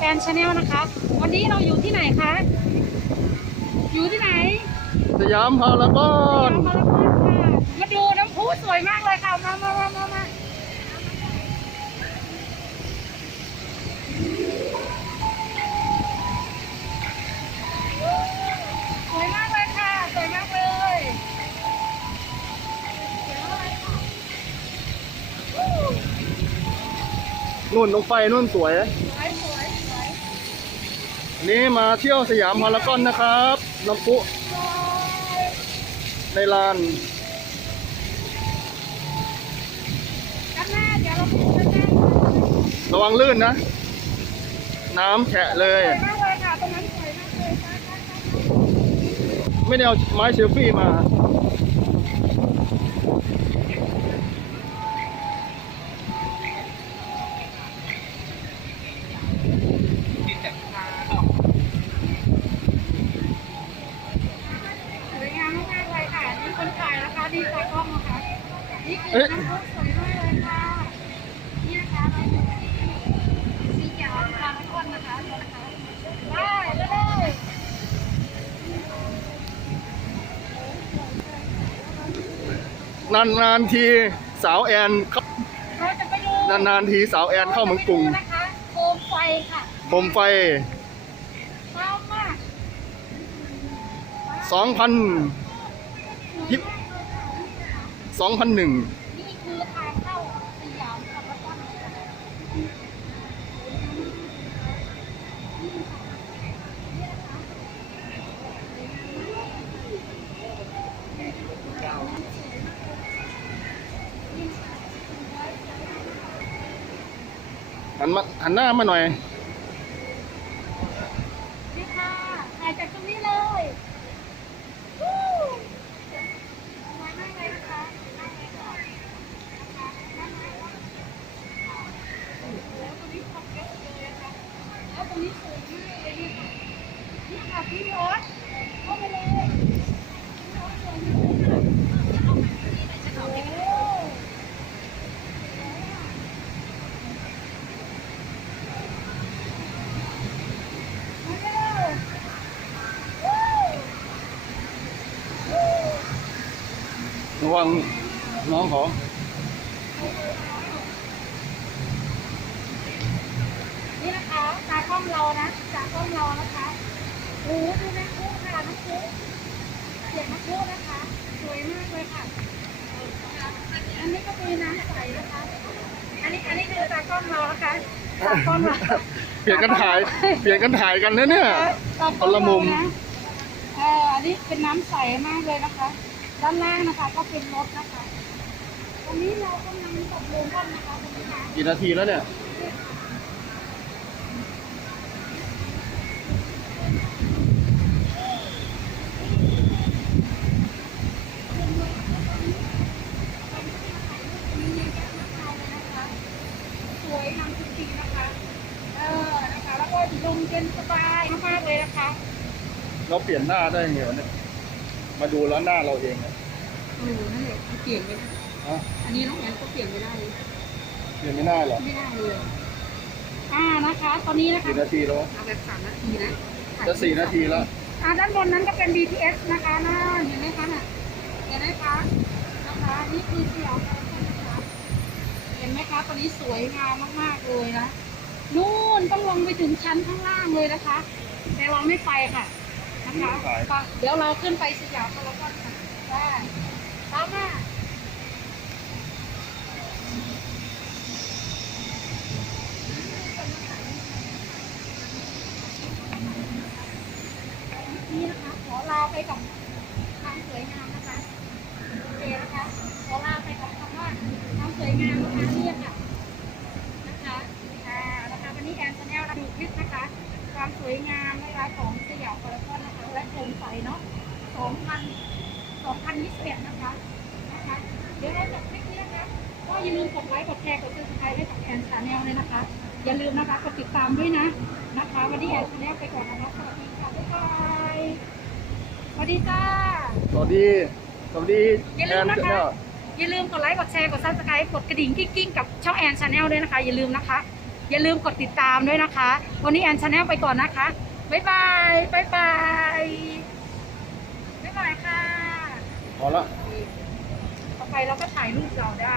แฟนชาแนลนะคะ วันนี้เราอยู่ที่ไหนคะ อยู่ที่ไหนสยามพารากอนมาแล้วค่ะ มาดูน้ำพุสวยมากเลยค่ะ มามามามามาสวยมากเลยค่ะ สวยมากเลยนู่นลงไปนู่นสวยสวยสวยสวย นี่มาเที่ยวสยามพารากอนนะครับน้ำปุในลานระวังลื่นนะ น้ำแฉะเลย ไม่ได้เอาไม้เซลฟี่มา สวยงามมากๆเลยค่ะ นี่คนถ่ายนะคะนี่ตากล้องนะคะ นี่คือน้ำพุสวยมาก เลยค่ะนี่นะคะเราอยู่ที่สีเขียวพารากอนนะคะนี่นะคะได้เลยนานนานๆทีสาวแอนเข้าเราจะไปดูนานนานๆทีสาวแอนเข้าเมืองกรุงราจะไปดูนะคะโคมไฟค่ะโคมไฟเศร้ามาก2,000ยิบ2,001นี่คือทางเข้าสยามพารากอนนะคะ หันมาหันหน้ามาหน่อย นี่ค่ะถ่ายจากตรงนี้เลยวู้สวยมากเลยนะคะแล้วตรงนี้คนเยอะเลยนะคะแล้วตรงนี้สวยมากเลยนะค่ะนี่ค่ะพี่รถเข้าไปเลยพี่รถสวยมากเลยค่ะโอ้โหมาเลยวู้ ระวังน้องเขานี่นะคะตากล้องเรานะตากล้องเรานะคะโอ้โหดูน้ำพุค่ะน้ำพุเสียงน้ำพุนะคะ สวยมากเลยค่ะ อันนี้ก็คือน้ำใสนะคะ อันนี้อันนี้คือตากล้องเรานะคะตากล้องเราเปลี่ยนกันถ่าย เปลี่ยนกันถ่ายกันนะเนี่ยตากคล้องนละมุมเรานะเอออันนี้เป็นน้ำใสมากเลยนะคะ ด้านล่างนะคะ ก็เป็นรถนะคะตรงนี้เรากำลังตกลงกันนะคะตรงนี้นะกี่นาทีแล้วเนี่ย สวยงามจริงๆนะคะ เออนะคะ แล้วก็ลมเย็นสบายมากๆเลยนะคะ เราเปลี่ยนหน้าได้ไงวะเนี่ย มาดูแล้วหน้าเราเองอะเออนั่นแหละเปลี่ยนไม่ได้ฮะอันนี้น้องแอนก็เปลี่ยนไม่ได้เลยเปลี่ยนไม่ได้เหรอไม่ได้เลยอ่านะคะ ตอนนี้นะคะกี่นาทีแล้วเอาแบบสามนาทีนะจะสี่นาทีแล้วอ่าด้านบนนั้นก็เป็น BTS นะคะน่าเห็นไหมคะน่ะเห็นไหมคะนะคะนี่คือเสี่ยวนะคะเห็นไหมคะตอนนี้สวยงามมากๆเลยนะนู่นต้องลงไปถึงชั้นข้างล่างเลยนะคะ แต่เราไม่ไปค่ะ นะคะไม่ไปค่ะเดี๋ยวเราขึ้นไปสยามพารากอนค่ะได้ตามมานี่นะคะขอลาไปกับ 2000 2021 นะคะนะคะ เดี๋ยวเราจะคลิปนี้นะก็อย่าลืมกดไลค์ กดแชร์ กดติดตามให้กับแอนชาแนลเลยนะคะ อย่าลืมนะคะ กดติดตามด้วยนะ นะคะ วันนี้แอนชาแนลไปก่อนนะคะ สวัสดีค่ะ บ๊ายบายสวัสดีจ้า สวัสดี สวัสดีอย่าลืมนะคะ อย่าลืมกดไลค์ กดแชร์ กดซับสไครต์กดกระดิ่งกิ๊งกับช่องแอนชาแนลด้วยนะคะ อย่าลืมนะคะ อย่าลืมกดติดตามด้วยนะคะ วันนี้แอนชาแนลไปก่อนนะคะ บ๊ายบาย บ๊ายบาย พอละ ต่อไปเราก็ถ่ายรูปเราได้